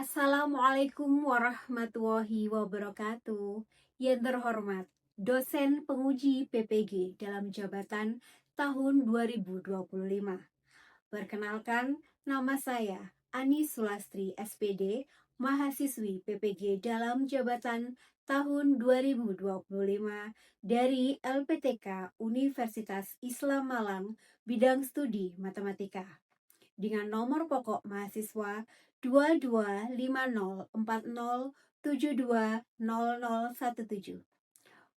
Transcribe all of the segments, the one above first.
Assalamualaikum warahmatullahi wabarakatuh. Yang terhormat, dosen penguji PPG dalam jabatan tahun 2025. Perkenalkan, nama saya Ani Sulastri SPD, mahasiswi PPG dalam jabatan tahun 2025 dari LPTK Universitas Islam Malang, bidang studi matematika. Dengan nomor pokok mahasiswa 225040720017.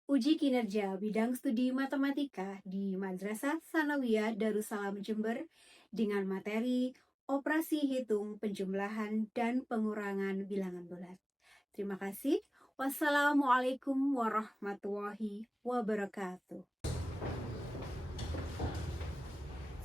Uji kinerja bidang studi matematika di Madrasah Sanawiyah Darussalam Jember dengan materi operasi hitung penjumlahan dan pengurangan bilangan bulat. Terima kasih. Wassalamualaikum warahmatullahi wabarakatuh.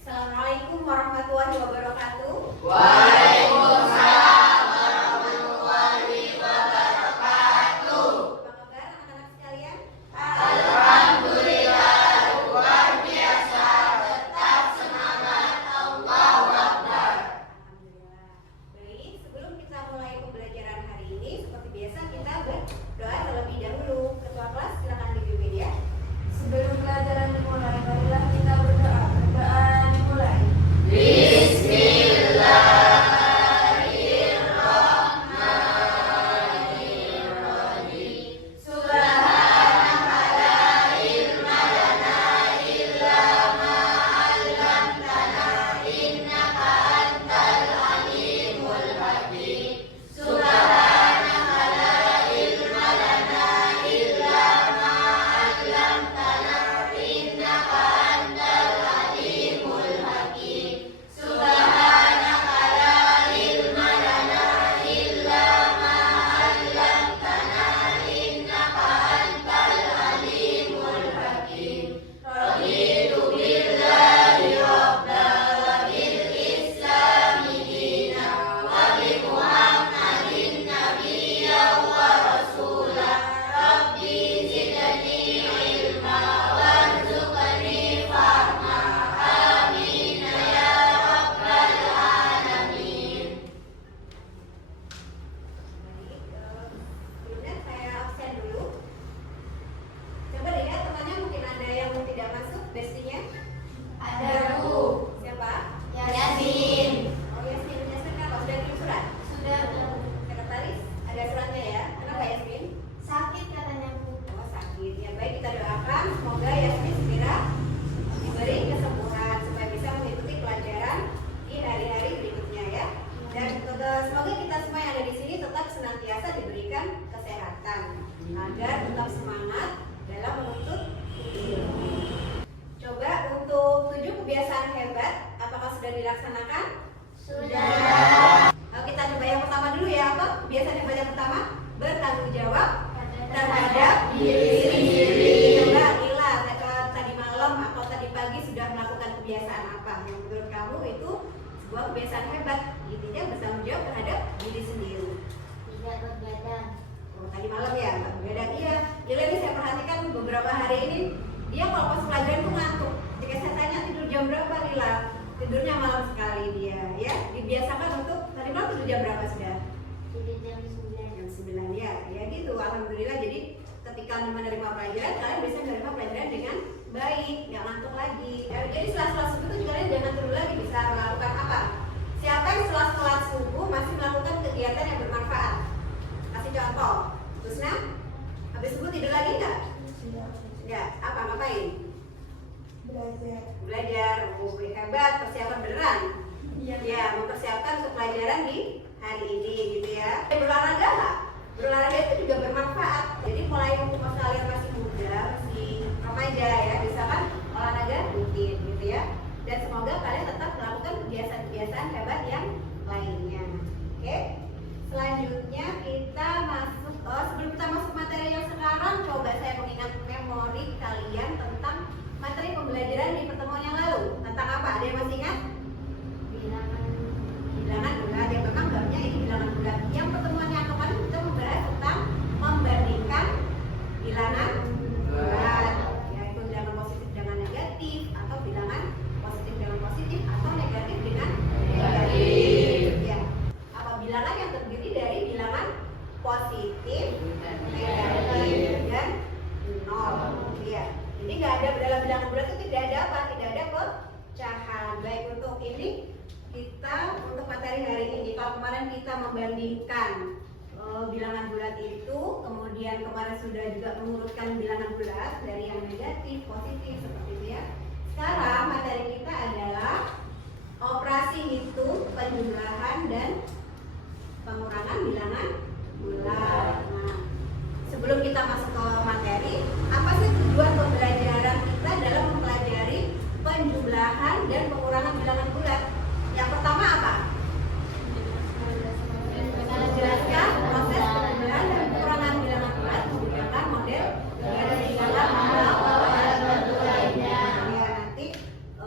Assalamualaikum warahmatullahi wabarakatuh. Waalaikumsalam warahmatullahi wabarakatuh. Apa kabar anak-anak sekalian? Alhamdulillah, luar biasa, tetap semangat, Allahu Akbar. Alhamdulillah. Baik, sebelum kita mulai pembelajaran hari ini, seperti biasa kita berdoa terlebih dahulu. Ketua kelas silakan dipimpin ya. Sebelum pelajaran dimulai, marilah kita berdoa. Berdoa dimulai. Bismillahirrahmanirrahim. Subhanaka la ilma lana illa ma 'allamtana innaka antal alimul hakim. Subhanaka la ilma lana illa ma 'allamtana innaka antal alimul hakim. Subhanaka la ilma lana illa ma 'allamtana innaka antal alimul hakim. Raditu billahi rabba wa bil islami dina wa bi Muhammadin nabiyya wa rasula. Rabbi zidni ilma warzuqni fahma. Amin ya rabbal alamin. Baik, sebelumnya saya absen dulu. Coba lihat temannya, mungkin ada yang tidak masuk bestinya. Ada Bu Siapa? Yasin. Oh, Yasmin. Yasmin kenapa? Sudah kirim surat? Sudah Sekretaris, ada suratnya ya. Kenapa Yasmin? sakit katanya Bu. Oh, sakit. Ya baik, kita doakan semoga Yasmin segera diberi kesembuhan supaya bisa mengikuti pelajaran di hari-hari berikutnya ya. Dan semoga kita semua yang ada di sini tetap senantiasa diberikan kesehatan agar tetap semangat dalam menuntut ilmu. Coba untuk 7 kebiasaan hebat, apakah sudah dilaksanakan? Sudah. Kita coba yang pertama dulu ya. Apa kebiasaan hebat yang pertama? Bertanggung jawab terhadap diri sendiri. Coba Lila, tadi malam atau tadi pagi sudah melakukan kebiasaan apa yang menurut kamu itu sebuah kebiasaan hebat? Intinya bertanggung jawab terhadap diri sendiri. Tidak begadang. Oh, tadi malam ya, nggak begadang. Iya, Lila ini saya perhatikan beberapa hari ini dia kalau pas pelajaran tuh ngantuk. Jika saya tanya tidur jam berapa, Lila, tidurnya malam sekali dia. Ya, dibiasakan untuk tadi malam tidur jam berapa sudah? Tidak jam 9. Jam 9 ya, ya gitu. Alhamdulillah. Jadi ketika menerima pelajaran, kalian bisa menerima pelajaran dengan baik, nggak ngantuk lagi. Jadi setelah subuh itu kalian jangan tidur lagi, bisa melakukan apa? Siapa yang setelah sholat subuh masih melakukan kegiatan yang bermanfaat? Kasih contoh. Terusnya, habis subuh tidur lagi nggak? Nggak. Apa ngapain? Belajar. Belajar. Oh, hebat. Persiapan beneran. Iya. Ya, mempersiapkan untuk pelajaran di hari ini gitu ya. Berolahraga nggak? Berolahraga itu juga bermanfaat. Jadi mulai pas kalian masih muda, masih remaja ya, bisa kan olahraga rutin gitu ya. Dan semoga kalian tetap melakukan kebiasaan-kebiasaan hebat yang lainnya. Oke? Selanjutnya kita masuk, sebelum kita masuk materi yang sekarang, coba saya mengingat memori kalian tentang materi pembelajaran di pertemuan yang lalu. Tentang apa? Ada yang masih ingat? Bilangan. Bilangan bulat, yang memang gambarnya ini bilangan bulat. Yang pertemuan yang kemarin kita membahas tentang membandingkan bilangan bulat, yaitu bilangan positif dengan negatif atau bilangan positif dengan positif atau negatif dengan negatif. Ya. Apa bilangan yang terdiri dari misalkan kita membandingkan bilangan bulat itu, kemudian kemarin sudah juga mengurutkan bilangan bulat dari yang negatif, positif seperti itu ya. Sekarang materi kita adalah operasi hitung, penjumlahan dan pengurangan bilangan bulat. Nah, sebelum kita masuk ke materi, apa sih tujuan pembelajaran kita dalam mempelajari penjumlahan dan pengurangan bilangan bulat? Yang pertama apa? Menjelaskan proses penjumlahan dan pengurangan bilangan bulat menggunakan model garis bilangan lainnya. Ya, nanti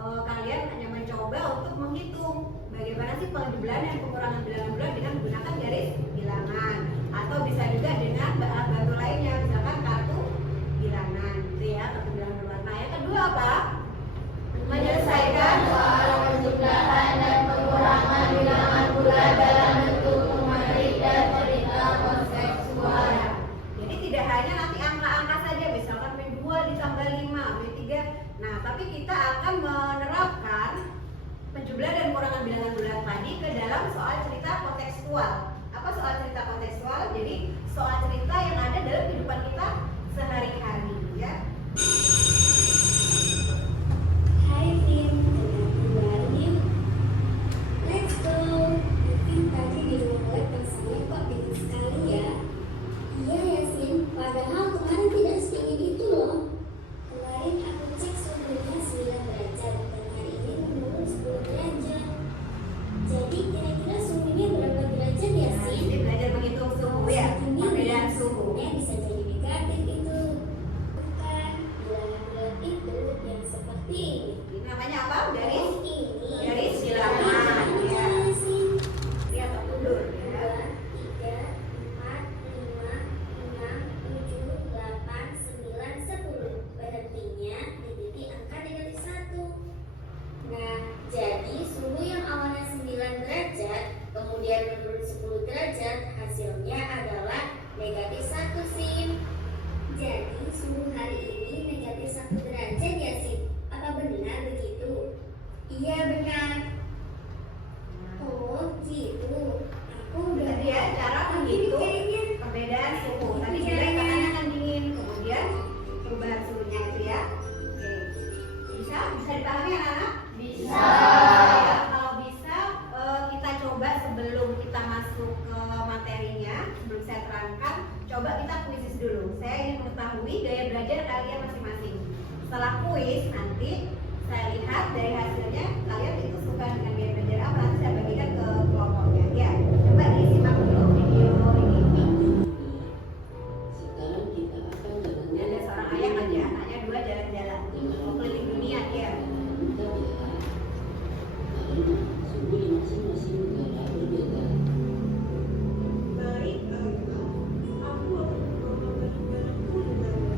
kalian hanya mencoba untuk menghitung bagaimana sih penjumlahan dan pengurangan bilangan bulat dengan menggunakan garis bilangan, atau bisa juga dengan alat bantu lainnya, misalkan kartu bilangan, gitu ya, kartu bilangan berwarna. Yang kedua apa? Menyelesaikan soal penjumlahan dan pengurangan bilangan bulat dalam bentuk numerik dan cerita konseptual. Jadi tidak hanya nanti angka-angka saja, misalkan B2 ditambah 5, B3. Nah, tapi kita akan menerapkan penjumlahan dan pengurangan bilangan bulat tadi ke dalam soal cerita kontekstual. Apa soal cerita kontekstual? Jadi soal cerita yang ada dalam kehidupan kita sehari-hari, ya. Hai Vin, kenapa baru yuk? Let's go. Vin tadi di ruang lab rasanya kok dingin sekali ya. Iya Yasin, padahal kemarin tidak sedingin itu loh. Kemarin aku cek suhunya 9 derajat dan hari ini menurun 10 derajat. Jadi kira-kira suhunya berapa derajat ya Nah, Sin? jadi belajar menghitung suhu ya, perbedaan suhu. Suhunya bisa jadi negatif itu. Bukan, bilangan bulat itu yang seperti ini. Ini namanya apa? Garis Ini garis bilangan, ya. Lihat mundur, ya. 2, 3, 4, 5, 6, 7, 8, 9, 10. Berhentinya di titik angka negatif 1. Nah, jadi suhu yang awalnya 9 derajat, kemudian menurun 10 derajat, hasilnya adalah negatif 1 Sin. Jadi suhu hari ini negatif 1 derajat ya Sin? Apa benar begitu? Iya benar. Oh gitu. Aku udah Tadi ya cara menghitung perbedaan suhu. Tadi sudah katanya kan dingin, kemudian perubahan suhunya itu ya. Oke, bisa dipahami anak-anak? Bisa. Ya, kalau bisa kita coba sebelum kita masuk ke materinya, sebelum saya terangkan, coba kita kuisis dulu. Saya ingin mengetahui gaya belajar kalian masing-masing. Setelah kuis nanti saya lihat dari hasilnya kalian itu suka dengan gaya belajar apa, nanti saya bagikan ke kelompoknya. Ya, coba disimak dulu video ini. Sekarang kita akan Ini ada seorang ayah aja, anaknya 2 jalan-jalan, mau keliling dunia dia. kita lihat karena suhu di masing-masing negara berbeda. Baik, Ayah. Aku akan membawa barang-barangku denganmu.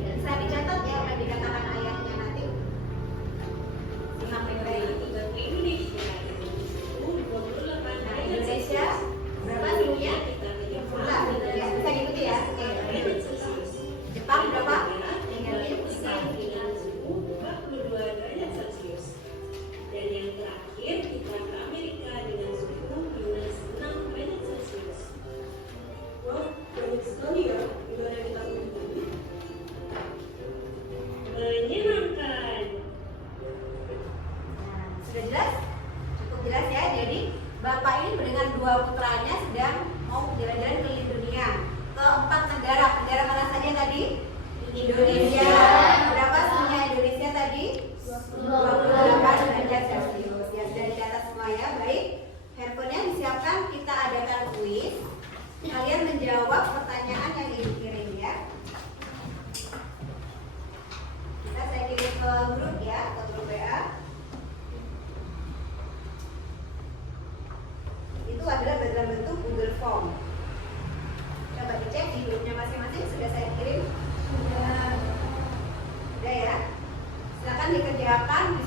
Bisa dicatat ya apa yang dikatakan ayahnya nanti. Simak baik-baik. Nah, Indonesia berapa suhunya? 30. Ya, bisa diikuti ya. Oke. Jepang berapa? Negatif 42 derajat Celcius. Dan yang terakhir kita ke Amerika dengan suhu minus 6 derajat Celcius. Wah, banyak sekali ya negara yang kita kunjungi. Menyenangkan. Nah, sudah jelas? Cukup jelas ya. Jadi Bapak ini dengan 2 putranya sedang mau jalan-jalan keliling dunia ke 4 negara. Negara mana saja tadi? Indonesia. Berapa suhunya Indonesia tadi? 28 derajat Celcius. Ya, sudah dicatat semua ya. Baik. Handphonenya disiapkan, kita adakan kuis. Kalian menjawab pertanyaan yang dikirim ya. Saya kirim ke grup ya, ke grup WA. Itu adalah dalam bentuk Google Form. Coba dicek di grupnya masing-masing, sudah saya kirim. Sudah ya. Silakan dikerjakan,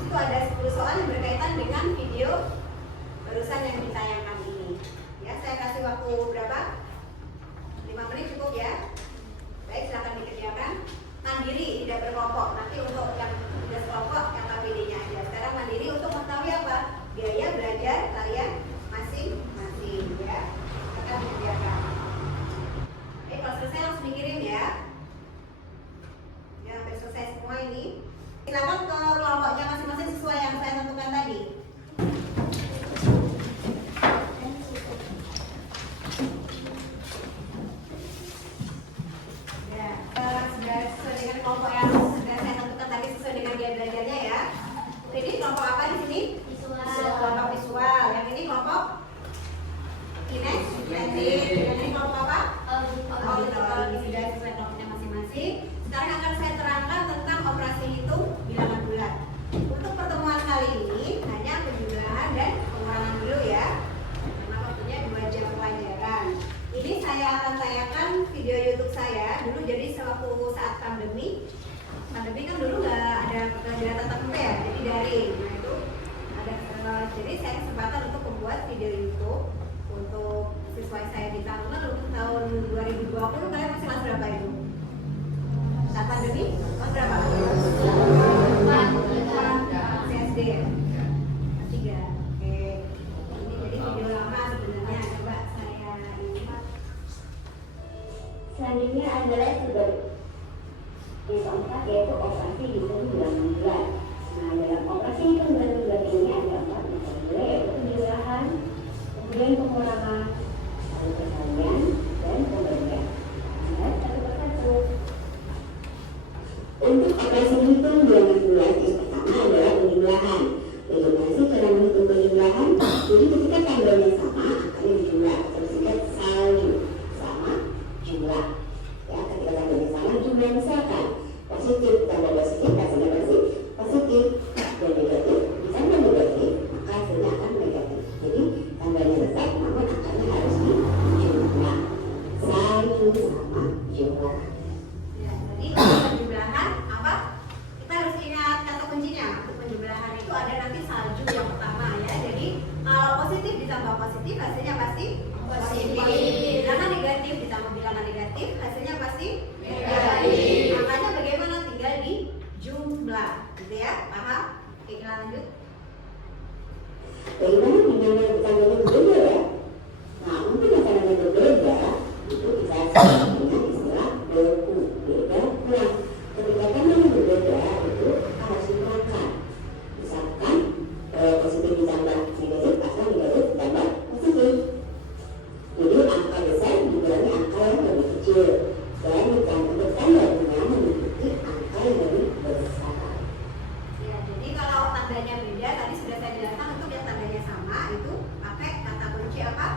apa ya? Jadi daring. Nah itu ada jadi saya kesempatan untuk membuat video YouTube untuk siswa saya di Tahunan untuk tahun 2020. Kalian masih kelas berapa itu? Saat pandemi? Kelas berapa? Masih SD ya? Kelas 3. Oke. Ini jadi video lama sebenarnya. Coba saya ini. Selanjutnya adalah sumber. Yang keempat yaitu operasi hitung bulan-bulan. Nah, dalam operasi hitung bulan-bulan ini ada 4 metode, yaitu penjumlahan, kemudian pengurangan, lalu perkalian, dan pembagian. Nah, satu persatu. Untuk operasi hitung bulan-bulan yang pertama adalah penjumlahan. Bagaimana sih cara menghitung penjumlahan? Jadi ketika tanggalnya sama, akan dijumlah. Tersingkat salju sama jumlah. Ya, ketika tanggalnya sama, jumlah misalkan positif tambah positif, hasilnya positif dan negatif ditambah negatif, maka hasilnya akan negatif. Jadi tanggalnya tetap, namun angkanya harus dijumlah. Salju sama jumlah. Ya, jadi untuk penjumlahan apa? Kita harus ingat kata kuncinya. Untuk penjumlahan itu ada nanti salju yang pertama ya. Jadi kalau positif ditambah positif hasilnya pasti positif. Bilangan negatif ditambah bilangan negatif hasilnya pasti negatif. Makanya bagaimana tinggal di jumlah, gitu ya? Paham? Oke, kita lanjut. Bagaimana dengan tanggalnya berbeda ya? Nah, mungkin yang tanggalnya berbeda itu bisa dengan istilah beku, beda kurang. Ketika tanggalnya berbeda itu harus dikurangkan. Misalkan positif ditambah negatif atau negatif ditambah positif. Jadi angka besar dikurangi angka yang lebih kecil dan untuk tandanya mengikuti angka yang lebih besar. Ya, jadi kalau tandanya beda tadi sudah saya jelaskan untuk yang tandanya sama itu pakai kata kunci apa?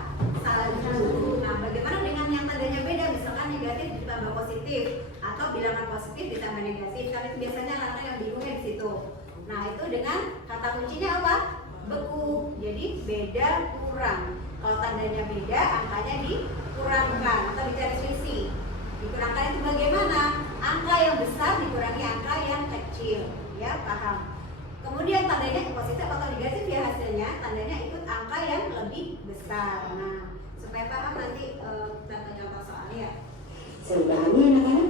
Salju. Nah, bagaimana dengan yang tandanya beda? Misalkan negatif ditambah positif atau bilangan positif ditambah negatif. Kan itu biasanya anak-anak yang bingungnya di situ. Nah, itu dengan kata kuncinya apa? Beku. Jadi beda kurang. Kalau tandanya beda, angkanya dikurangkan atau dicari selisih. Dikurangkan itu bagaimana? Angka yang besar dikurangi angka yang kecil. Ya, paham? Kemudian tandanya positif atau negatif ya hasilnya, tandanya ikut angka yang lebih besar. Nah, supaya paham nanti contoh-contoh soalnya ya. Sebelumnya anak-anak.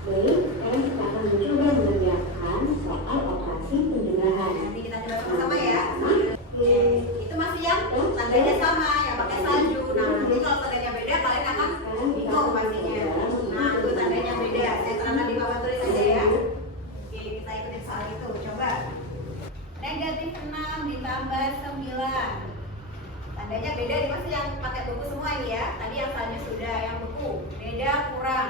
Baik, sekarang kita akan mencoba mengerjakan soal operasi penjumlahan. Nanti kita coba sama-sama ya. Oke, itu masih yang tandanya sama, yang pakai salju. Nah, nanti kalau tandanya beda, kalian akan bingung pastinya. Nah, itu tandanya beda. Saya terangkan di papan tulis aja ya. Oke, kita ikutin soal itu. Coba. Negatif 6 ditambah 9. Tandanya beda, ini masih yang pakai buku semua ini ya. Tadi yang salju sudah, yang buku. Beda kurang.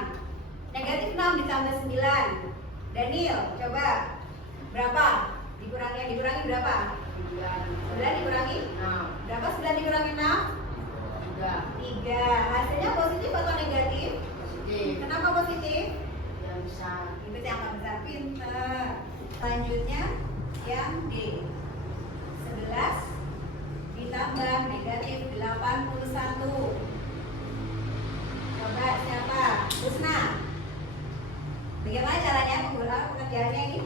Negatif 6 ditambah 9. Daniel, coba. Berapa? Dikurangi berapa? 9 dikurangi? Berapa 9 dikurangi 6? 3. Hasilnya positif atau negatif? Positif. Kenapa positif? Yang besar. Itu yang paling besar, pintar. Selanjutnya yang D. 11 ditambah negatif 81. Coba siapa? Husna. Bagaimana caranya pengerjaannya ini?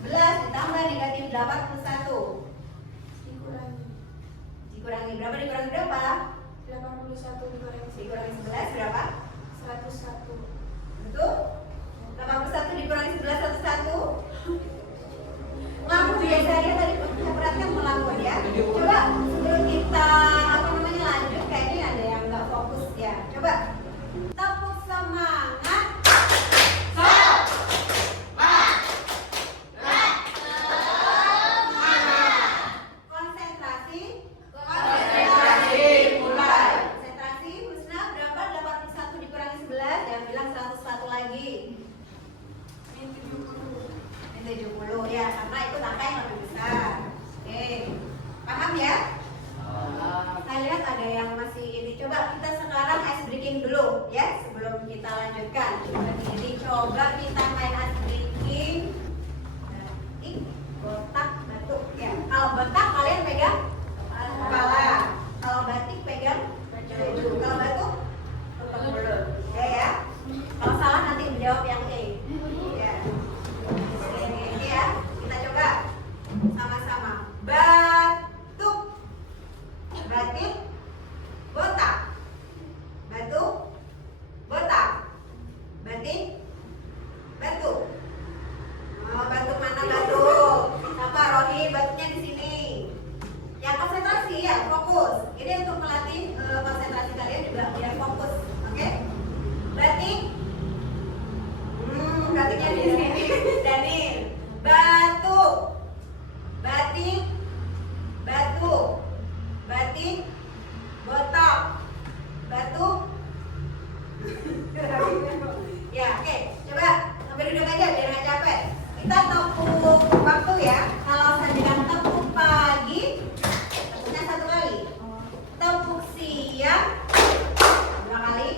11 ditambah negatif 81. Dikurangi berapa? Dikurangi berapa? 81 dikurangi Dikurangi 11 berapa? 101. Betul? 81 dikurangi 11 101. Ngelamun biasanya tadi saya perhatikan melamun ya. Coba sebelum kita lanjut kayaknya ada yang nggak fokus ya. Coba tepuk semangat. Konsentrasi mulai. Konsentrasi Husna berapa? 81 dikurangi 11. Jangan bilang 101 lagi. Ini 70 ya, karena ikut angka yang lebih besar. Oke, paham ya? Saya lihat ada yang masih ini. Coba kita sekarang ice breaking dulu ya, sebelum kita lanjutkan. Jadi coba kita main ice breaking. Batik, botak, batuk ya. Kalau botak kalian pegang kepala. Kalau batik pegang baju. Kalau batuk tutup mulut. Ya ya. Kalau salah nanti menjawab yang E. ya. Kalau saya bilang tepuk pagi, tepuknya 1 kali. Tepuk siang 2 kali.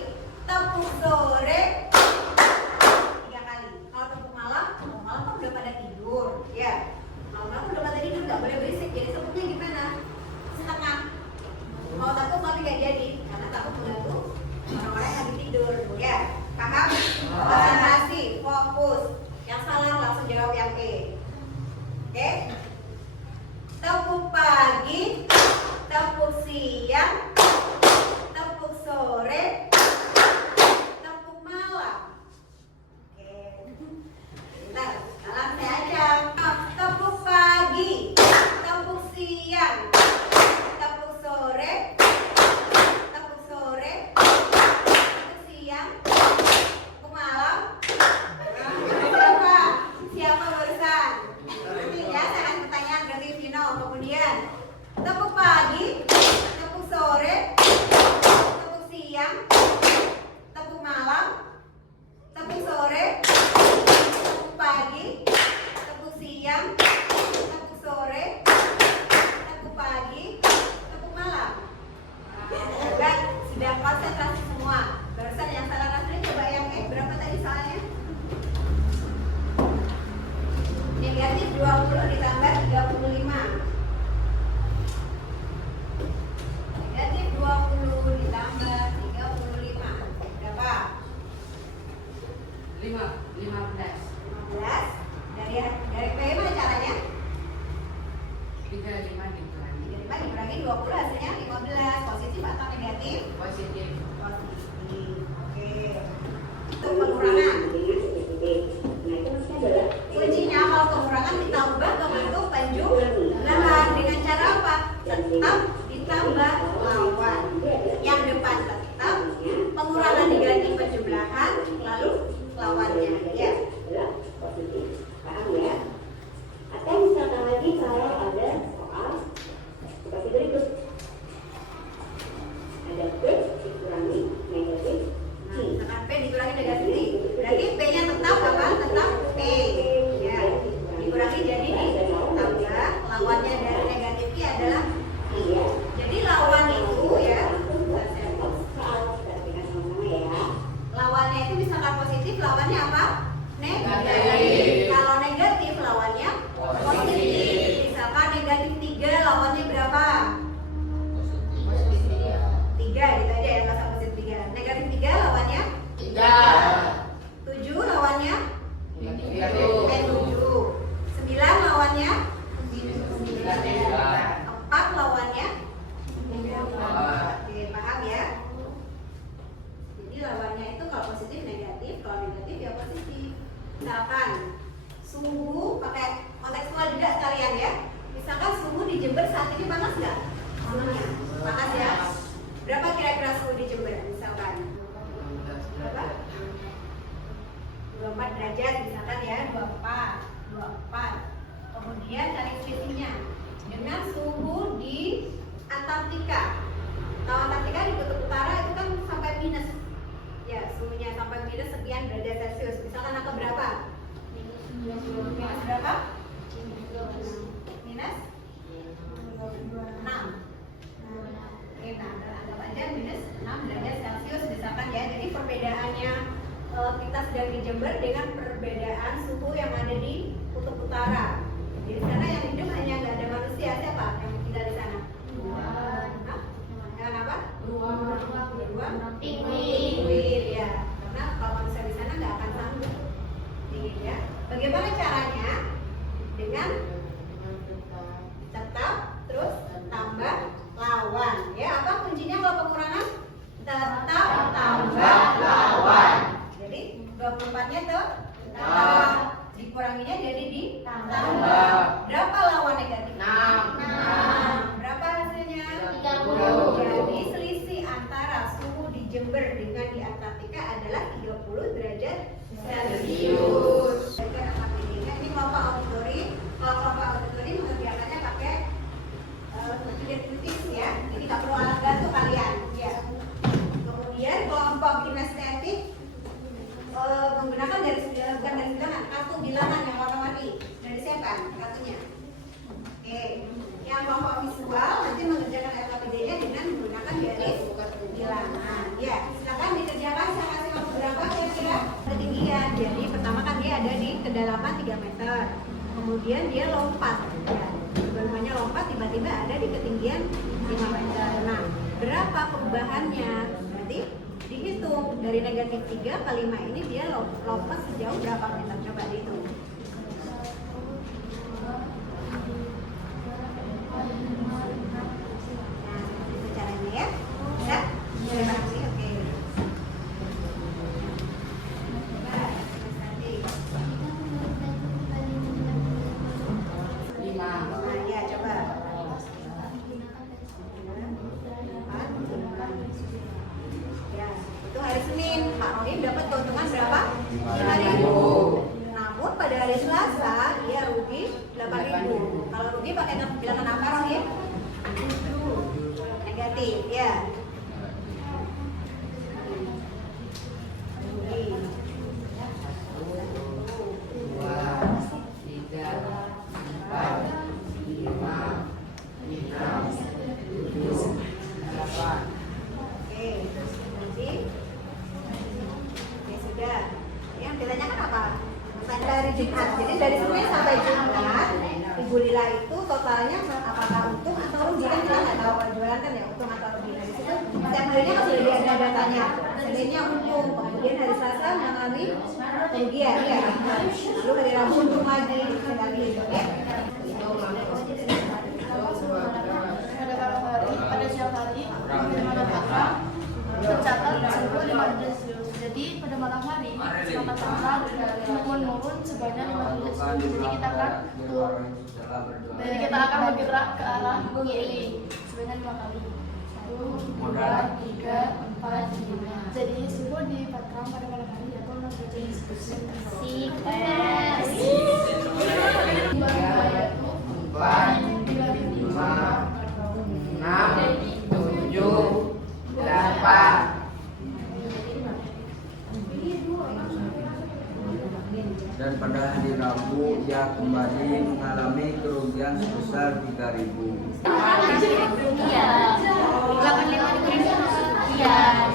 Tepuk sore 3 kali. Kalau tepuk malam kan udah pada tidur, ya. Malam udah pada tidur, nggak boleh berisik. Jadi tepuknya gimana? Setengah. Mau tepuk tapi nggak jadi, karena takut mengganggu orang-orang yang lagi tidur, ya. Paham? Konsentrasi, fokus. Yang salah langsung jawab yang E. Oke? Tepuk pagi, tepuk siang, tepuk sore, tepuk malam. Oke. Bentar, salam saya aja. Tepuk pagi, tepuk siang, tepuk sore, tepuk sore, tepuk siang, tepuk malam. Siapa barusan? Nanti ya saya kasih pertanyaan berarti Vino. Kemudian tepuk pagi, tepuk sore, tepuk siang, tepuk malam, tepuk sore, tepuk pagi, tepuk siang, tepuk sore, tepuk pagi, tepuk malam. Coba sidang konsentrasi semua. Barusan yang salah rasanya coba yang berapa tadi soalnya? Negatif 20 ditambah 35. Negatif 20 ditambah 35. Berapa? 15. 15. Dari P mana caranya? 35 dikurangi. 35 dikurangi 20 hasilnya 15. Positif atau negatif? Positif. Positif. Oke. Untuk pengurangan. Nah, itu maksudnya adalah Kuncinya kalau pengurangan ditambah ke bentuk penjumlahan dengan cara apa? Tetap ditambah lawan. Yang depan tetap, pengurangan diganti penjumlahan, lalu lawannya. Ya. adalah positif. Paham ya? Atau misalkan lagi kalau ada soal seperti berikut. Ada P dikurangi negatif Nah, misalkan P dikurangi negatif T. Berarti P-nya tetap apa? Tetap P. Ya. Dikurangi jadi ditambah, lawannya dari negatif T adalah I. Jadi lawan itu ya, saya tulis. soal kita berikan sama-sama ya. Lawannya itu misalkan positif, lawannya apa? Negatif. Negatif. Kalau negatif lawannya positif. Misalkan negatif 3 lawannya berapa? 3 gitu aja ya, masa positif 3. Negatif 3 lawannya 7 lawannya 7. 9 lawannya 4 lawannya. Oke, paham ya? Jadi lawannya itu kalau positif negatif, kalau negatif ya positif. Misalkan suhu pakai kontekstual juga sekalian ya. Misalkan suhu di Jember saat ini panas nggak? Panas ya. Berapa kira-kira suhu di Jember? Misalkan berapa? 24 derajat misalkan ya, 24. Kemudian cari selisihnya dengan suhu di Antartika. Kalau Antartika di kutub utara itu kan sampai minus. Ya, suhunya sampai minus sekian derajat Celcius. Misalkan angka berapa? Minus berapa? Minus 6. Oke, nah anggap aja minus 6 derajat Celcius misalkan ya. Jadi perbedaannya kita sedang di Jember dengan perbedaan suhu yang ada di kutub utara. Jadi di sana yang hidup hanya nggak ada manusia, siapa yang tinggal di sana? Hah? Hewan apa? Beruang penguin ya. Karena kalau manusia di sana nggak akan sanggup dingin ya. Bagaimana caranya? Dengan tetap terus tambah lawan ya. Apa kuncinya kalau pengurangan? Tetap tambah lawan. Jadi 24-nya tuh tetap, dikuranginya jadi ditambah. Berapa lawan negatif? 6. Berapa hasilnya? 30. Jadi selisih antara suhu di Jember dengan di Antartika adalah 30 derajat Celcius. Ini kelompok auditori. Kalau kelompok auditori mengerjakannya pakai titik ya. Jadi nggak perlu alat bantu kalian. Ya. Kemudian kelompok kinestetik menggunakan garis bilangan, bukan garis bilangan, kartu bilangan yang warna-warni. Dari siapa? kelihatan kartunya. Oke, yang kelompok visual nanti mengerjakan LKPD-nya dengan menggunakan garis bilangan. Ya, silakan dikerjakan. Saya kasih waktu berapa kira-kira? Ketinggian. Jadi pertama kan dia ada di kedalaman 3 meter. Kemudian dia lompat. Ya, sebelumnya lompat tiba-tiba ada di ketinggian 5 meter. Nah, berapa perubahannya? Berarti dihitung dari -3 ke 5 ini dia lompat sejauh berapa meter? Coba dihitung. Hari Senin, Pak Rohim dapat keuntungan berapa? 5.000. Namun pada hari Selasa dia rugi 8.000. Kalau rugi pakai bilangan apa, Rohim? Negatif, ya. Rugi. 2, 3, 4, 5, 6, 7, 8. Oke, sudah. Yang ditanyakan apa? Dari Jumat. Jadi dari Senin sampai Jumat, Ibu Lila itu totalnya apakah untung atau rugi? Kan kita nggak tahu kalau jualan kan ya untung atau rugi. Nah, di situ setiap harinya kan sudah ada datanya. Seninnya untung, kemudian hari Selasa mengalami kerugian, ya. Lalu hari Rabu untung lagi, gitu ya. Pada siang hari, di malam Patra tercatat suhu 15 Celcius. Jadi pada malam hari selatan Patra menurun sebanyak 15 Celcius. Jadi kita akan bergerak ke arah kiri sebanyak 5 kali. 1, 2, 3, 4, 5. Jadi suhu di Patra pada malam hari yaitu 16 Celcius. Yaitu 4, 5, 6, 7, 8. Dan pada hari Rabu ia kembali mengalami kerugian sebesar 3.000. Iya. 85.000 rupiah.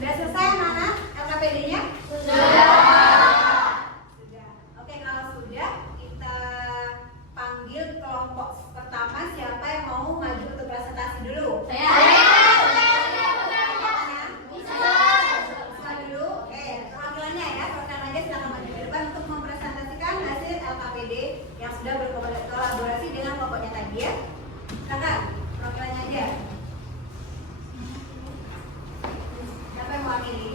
Sudah selesai anak-anak LKPD-nya? Sudah. Oke, kalau sudah kita panggil kelompok pertama. Siapa yang mau maju untuk presentasi dulu? Saya dulu. Oke, perwakilannya ya, perwakilan aja silakan maju ke depan untuk mempresentasikan hasil LKPD yang sudah berkolaborasi dengan kelompoknya tadi ya. Silakan, perwakilannya aja. Siapa yang mewakili?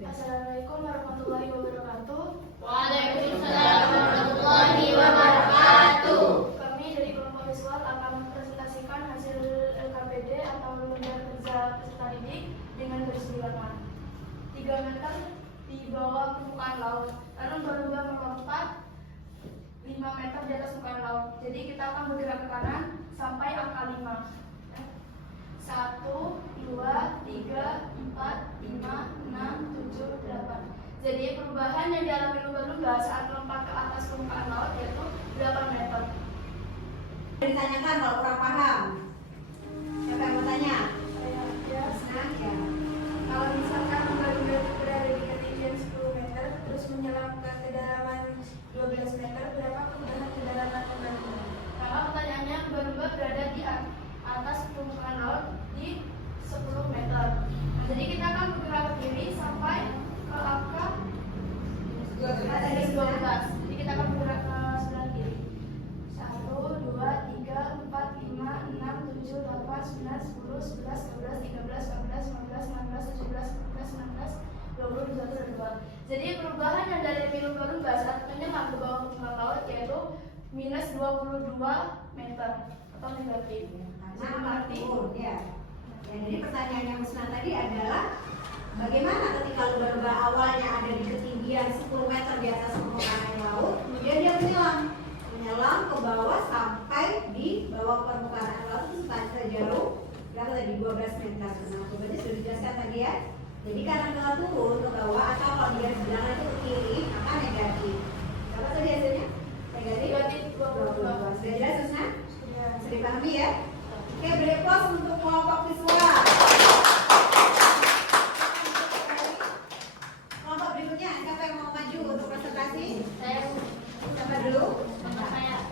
Assalamualaikum warahmatullahi wabarakatuh. Waalaikumsalam warahmatullahi wabarakatuh. Kami dari kelompok visual akan mempresentasikan hasil LKPD atau lembaga kerja peserta didik dengan garis bilangan 3 meter di bawah permukaan laut, lalu berubah melompat 5 meter di atas permukaan laut. Jadi kita akan bergerak ke kanan sampai angka 5. 1, 2, 3, 4, 5, 6, 7, 8. Jadi perubahan yang dialami lumba-lumba saat melompat ke atas permukaan laut yaitu 8 meter. Ditanyakan kalau kurang paham. Siapa yang mau tanya? Saya ya. Nah, ya. Kalau misalkan lumba-lumba itu berada di ketinggian 10 meter terus menyelam ke kedalaman 12 meter, berapa perubahan kedalaman lumba-lumba? Maka pertanyaannya, lumba-lumba berada di atas permukaan laut di 10 meter. Nah, jadi kita akan bergerak ke kiri sampai ke angka 12. Jadi kita akan bergerak ke sebelah kiri. 1, 2, 3, 4, 5, 6, 7, 8, 9, 10, 11, 12, 13, 14, 15, 16, 17, Jadi perubahan yang dari yang berubah saat menyelam ke bawah permukaan laut yaitu minus 22 meter atau negatif. Karena turun ya. Ya, jadi pertanyaan yang Musnah tadi adalah bagaimana ketika lumba-lumba awalnya ada di ketinggian 10 meter di atas permukaan air laut, kemudian dia menyelam ke bawah sampai di bawah permukaan air laut itu sejauh berapa tadi 12 meter. Nah, berarti sudah dijelaskan tadi ya. Jadi karena kalau turun ke bawah atau kalau dia bilangan itu ke kiri, maka negatif. Berapa tadi hasilnya? Negatif 22. Sudah jelas Susna? Sudah dipahami ya? Oke, beri pos untuk kelompok visual. Kelompok berikutnya, siapa yang mau maju untuk presentasi? Saya Siapa dulu? Bapak saya.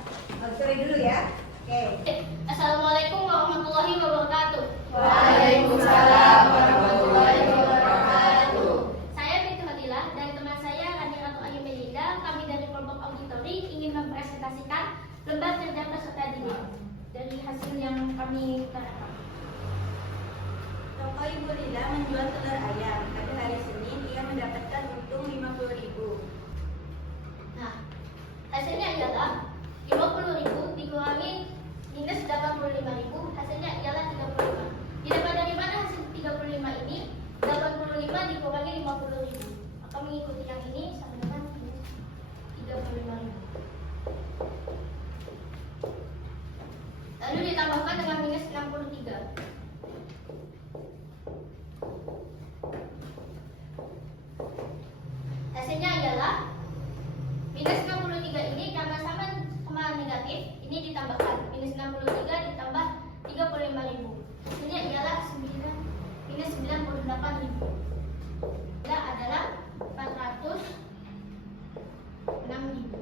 Sorry dulu ya. Oke. Assalamualaikum warahmatullahi wabarakatuh. Waalaikumsalam warahmatullahi wabarakatuh. Saya Bintu Hadilah dan teman saya Rani Ratu Ayu Melinda. Kami dari kelompok auditori ingin mempresentasikan lembar kerja peserta didik dari hasil yang kami terangkan. Toko Ibu Lila menjual telur ayam. Pada hari Senin ia mendapatkan untung 50.000. Nah, hasilnya ialah 50.000 dikurangi minus 85.000, hasilnya ialah 35. Didapat dari mana hasil 35 ini? 85 dikurangi 50.000. Maka mengikuti yang ini sama dengan minus 35.000. Lalu ditambahkan dengan minus 63. Hasilnya ialah minus 63 ini karena sama negatif, ini ditambahkan minus 63 ditambah 35.000. Hasilnya ialah minus 98.000. Ini adalah 406.000.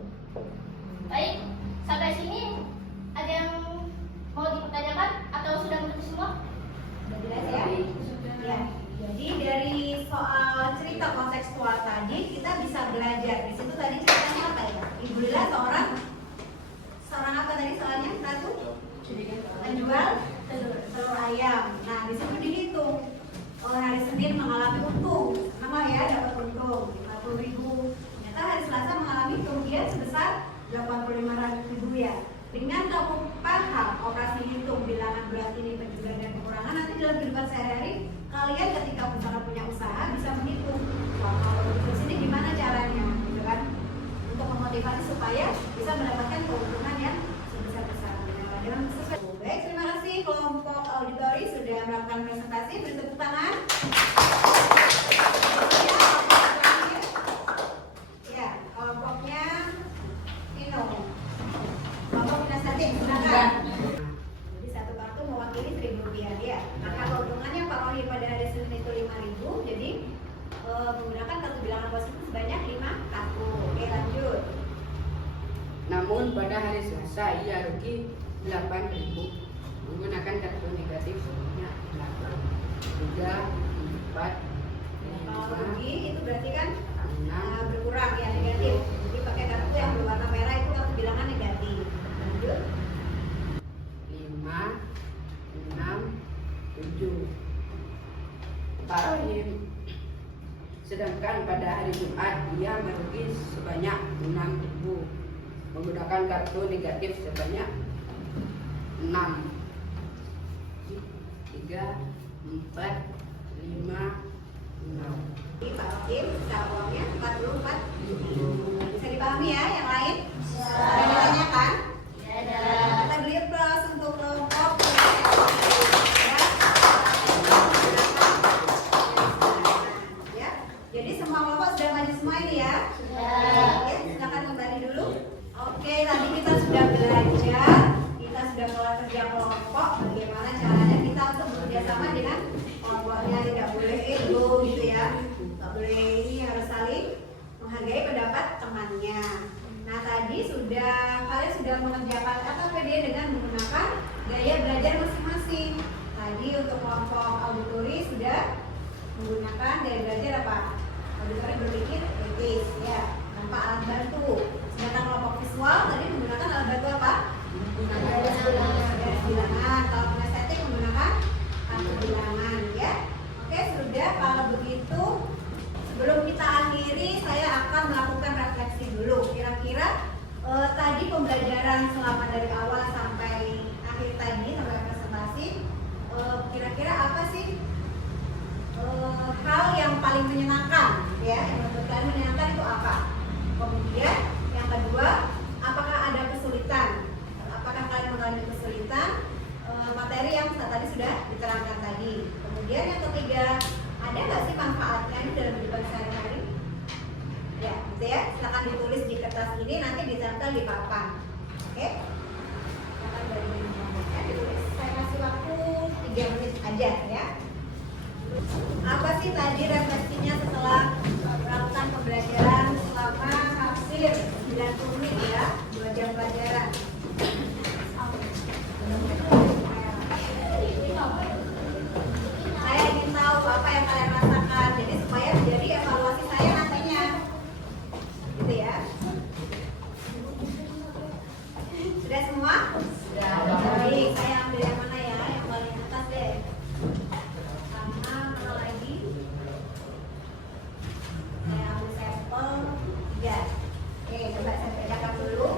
Baik, sampai sini ada yang mau dipertanyakan atau sudah mengerti semua? Sudah jelas ya? Ya. Jadi dari soal cerita kontekstual tadi kita bisa belajar. Di situ tadi ceritanya apa ya? Ibu Lila seorang apa tadi soalnya? Ratu? Menjual telur ayam. Nah, di situ dihitung. Hari Senin mengalami untung, nama ya dapat untung 50.000. Ternyata hari Selasa mengalami kerugian sebesar 85.000 ya. Dengan kamu paham operasi hitung bilangan berat ini penjualan dan pengurangan, nanti dalam kehidupan sehari-hari kalian ketika misalkan punya usaha bisa menghitung. Wah, kalau di sini gimana caranya, gitu kan? Untuk memotivasi supaya bisa mendapatkan keuntungan yang sebesar-besarnya. Dengan sesuai. Baik, terima kasih kelompok auditori sudah melakukan presentasi. Beri tepuk tangan. Ya, kelompoknya Nino. Kelompok Pinasatin, silakan. Jadi satu kartu mewakili Rp1.000 ya. Maka keuntungannya Pak Rohi pada hari Senin itu 5.000. Jadi menggunakan kartu bilangan positif sebanyak 5 kartu. Oke, lanjut. Namun pada hari Selasa ia rugi 8.000 menggunakan kartu negatif sebanyak 8, 3, 4, Kalau 5, rugi itu berarti kan 6, berkurang ya, negatif. Jadi pakai kartu yang berwarna merah itu kartu bilangan negatif. Lanjut. 5, 6, 7. Pak Rohim. Sedangkan pada hari Jumat ia merugi sebanyak 6.000 menggunakan kartu negatif sebanyak 6, 3, 4, 5, 6. Jadi Pak Rohim sisa uangnya 44. Bisa dipahami ya yang lain? Ada yang ditanyakan? Kita beli plus untuk kelompok ya. Jadi semua kelompok sudah maju semua ini ya? Oke, silakan kembali dulu. Oke, tadi kita sudah belajar, kita sudah mulai kerja kelompok. Bagaimana caranya kita untuk bekerja sama dengan kelompoknya, tidak boleh ego gitu ya. Tidak boleh ini, harus saling menghargai pendapat temannya. Nah, tadi kalian sudah mengerjakan KPD dengan menggunakan gaya belajar masing-masing. Tadi untuk kelompok auditori sudah menggunakan gaya belajar apa? Auditori berpikir kritis ya, tanpa alat bantu. Sedangkan kelompok visual tadi menggunakan alat bantu apa? Garis bilangan. Kalau punya setting menggunakan kartu bilangan ya. Oke, sudah. Kalau begitu sebelum kita akhiri, saya tadi pembelajaran selama dari awal sampai akhir tadi sampai presentasi, kira-kira apa sih hal yang paling menyenangkan ya, yang menurut kalian menyenangkan itu apa? Kemudian yang kedua, apakah ada kesulitan? Apakah kalian mengalami kesulitan materi yang tadi sudah diterangkan tadi? Kemudian yang ketiga, ada nggak sih manfaatnya ini dalam kehidupan sehari-hari? Ya, gitu ya. Silakan ditulis di kertas ini, nanti ditempel di papan. Oke? Silakan dari nomornya ditulis. Saya kasih waktu 3 menit aja ya. Apa sih tadi refleksinya setelah melakukan pembelajaran selama hampir 90 menit ya, 2 jam pelajaran? Saya ingin tahu apa yang kalian rasakan, jadi supaya menjadi evaluasi saya nantinya, gitu ya. Sudah semua? Sudah. Baik, saya ambil yang mana ya, yang paling atas deh. Sama mana lagi? Saya ambil sampel 3. Oke, coba saya bacakan dulu.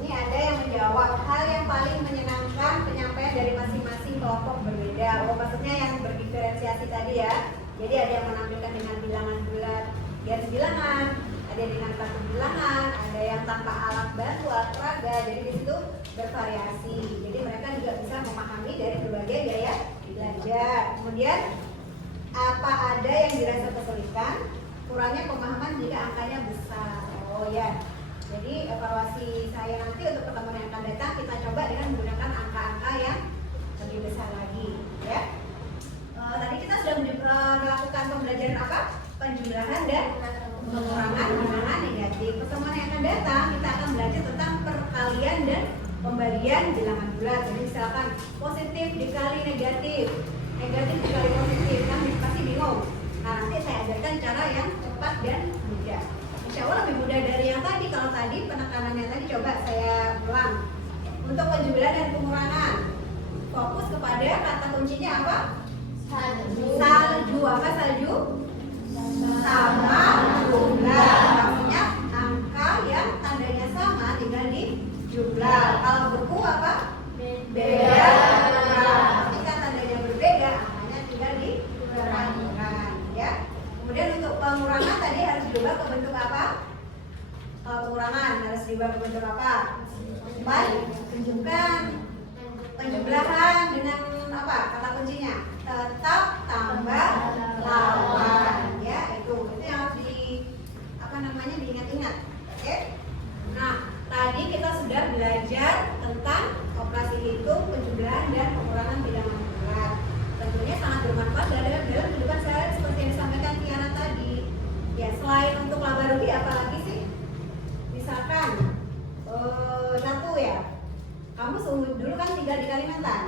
Ini ada yang menjawab hal yang paling menyenangkan penyampaian dari masing-masing kelompok berbeda. Oh, maksudnya yang berdiferensiasi tadi ya. Jadi ada yang menampilkan dengan bilangan bulat, garis bilangan, ada dengan kartu bilangan, ada yang tanpa alat bantu, alat peraga. Jadi di situ bervariasi. Jadi mereka juga bisa memahami dari berbagai gaya belajar. Kemudian apa ada yang dirasa kesulitan? Kurangnya pemahaman jika angkanya besar. Oh ya. Jadi evaluasi saya nanti untuk pertemuan yang akan datang kita coba dengan menggunakan angka-angka yang lebih besar lagi, ya. Tadi kita sudah melakukan pembelajaran apa? Penjumlahan dan pengurangan bilangan negatif. Pertemuan yang akan datang kita akan belajar tentang perkalian dan pembagian bilangan bulat. Jadi misalkan positif dikali negatif, negatif dikali positif, kan pasti bingung. Nah, nanti saya ajarkan cara yang cepat dan mudah. Insya Allah lebih mudah dari yang tadi. Kalau tadi penekanannya tadi coba saya ulang. Untuk penjumlahan dan pengurangan, fokus kepada kata kuncinya apa? Salju. Salju apa salju? Sama jumlah. Maksudnya angka yang tandanya sama tinggal di jumlah. Kalau beku apa? Beda. Ketika tandanya berbeda, angkanya tinggal dikurangkan. Ya. Kemudian untuk pengurangan tadi harus diubah ke bentuk apa? Pengurangan harus diubah ke bentuk apa? Tunjukkan penjumlahan dengan apa? Kata kuncinya tetap tambah lawan. Ya, itu yang harus diingat-ingat. Oke? Nah, tadi kita sudah belajar tentang operasi hitung, penjumlahan dan pengurangan bilangan bulat. Tentunya sangat bermanfaat dalam kehidupan sehari-hari seperti yang disampaikan Tiana tadi. Ya, selain untuk laba rugi apalagi sih? Misalkan satu ya, kamu dulu kan tinggal di Kalimantan,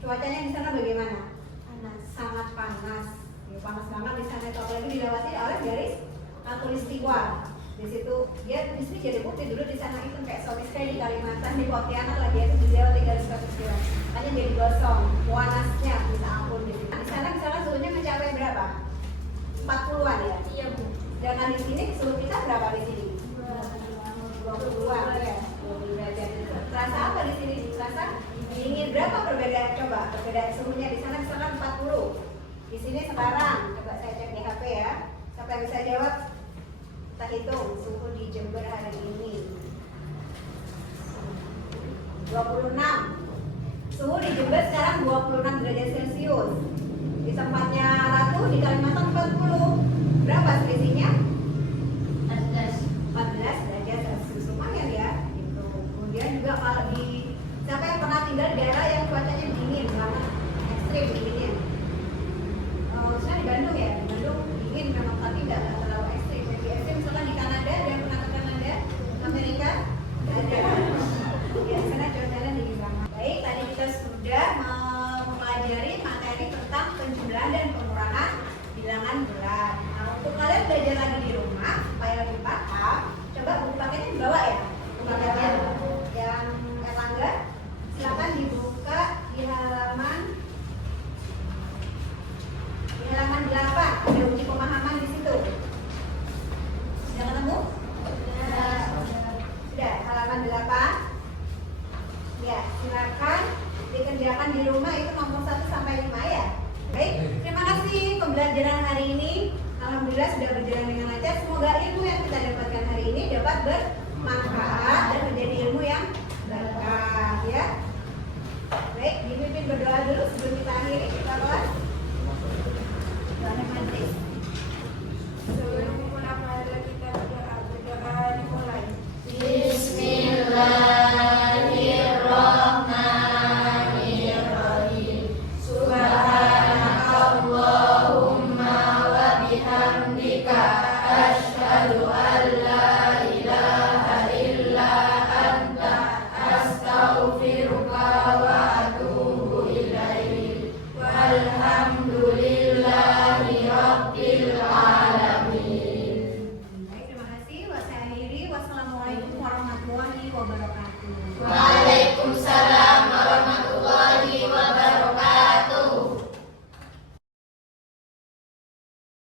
cuacanya di sana bagaimana? Panas, sangat panas, ya, panas banget di sana. Apalagi dilewati oleh garis khatulistiwa. Di situ dia di sini jadi putih, dulu di sana itu kayak somis kayak di Kalimantan, di Pontianak lah dia itu dilewati garis khatulistiwa. Hanya jadi gosong, panasnya bisa ampun di sini. Di sana misalnya suhunya mencapai berapa? 40-an ya? Iya, Bu. Sedangkan di sini suhu kita berapa di sini? 20-an ya. 20 derajat. Terasa apa di sini? Terasa dingin. Berapa perbedaan? Coba perbedaan suhunya di sana misalkan 40. Di sini sekarang coba saya cek di HP ya. Siapa yang bisa jawab? Kita hitung suhu di Jember hari ini. 26. Suhu di Jember sekarang 26 derajat Celcius. Di tempatnya Ratu di Kalimantan 40. Berapa selisihnya? 14 derajat Celcius. Lumayan ya. Gitu. Kemudian juga kalau di siapa yang pernah tinggal di daerah yang cuacanya dingin banget, ekstrim dinginnya? Misalnya di Bandung ya, di Bandung dingin memang tapi tidak terlalu ekstrim. Jadi ekstrim misalnya di Kanada, ada yang pernah ke Kanada, Amerika, ada. Ya di sana cuacanya dingin banget. Baik, tadi kita sudah mempelajari materi tentang penjumlahan dan pengurangan bilangan bulat. Nah, untuk kalian belajar dikerjakan di rumah itu nomor 1 sampai 5 ya. Baik, terima kasih pembelajaran hari ini. Alhamdulillah sudah berjalan dengan lancar. Semoga ilmu yang kita dapatkan hari ini dapat bermanfaat dan menjadi ilmu yang berkah ya. Baik, dipimpin berdoa dulu sebelum kita akhiri kita kelas. Doa mantis. Sebelum memulai pelajaran kita berdoa dimulai. Bismillahirrahmanirrahim. Subhanakallahumma wa bihamdika asyhadu an la ilaha illa anta astaghfiruka wa atubu ilaik. Walhamdulillahi rabbil alamin. Baik, terima kasih. Wassalamualaikum warahmatullahi wabarakatuh.